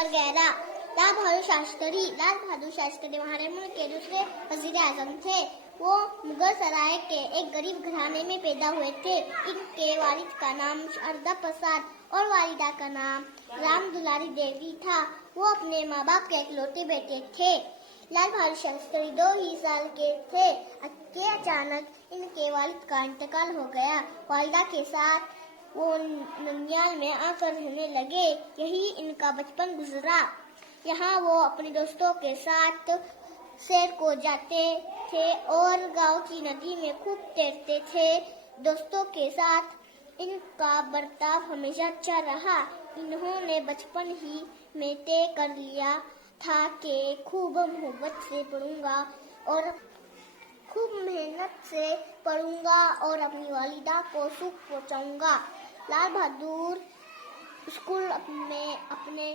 उमर गहरा। लाल बहादुर शास्त्री हमारे मुल्क के दूसरे वजीर आजम थे। वो मुगल सराय के एक गरीब घराने में पैदा हुए थे। इनके वालिद का नाम शारदा प्रसाद और वालिदा का नाम राम दुलारी देवी था। वो अपने माँ बाप के इकलौते बेटे थे। लाल बहादुर शास्त्री 2 ही साल के थे कि अचानक इनके वालिद का इंतकाल हो गया। वालिदा के साथ वो ननियाल में आकर रहने लगे। यही इनका बचपन गुजरा। यहाँ वो अपने दोस्तों के साथ सैर को जाते थे और गांव की नदी में खूब तैरते थे। दोस्तों के साथ इनका बर्ताव हमेशा अच्छा रहा। इन्होंने बचपन ही में तय कर लिया था कि खूब मोहब्बत से पढ़ूंगा और खूब मेहनत से पढ़ूंगा और अपनी वालिदा को सुख पहुंचाऊंगा। लाल बहादुर स्कूल में अपने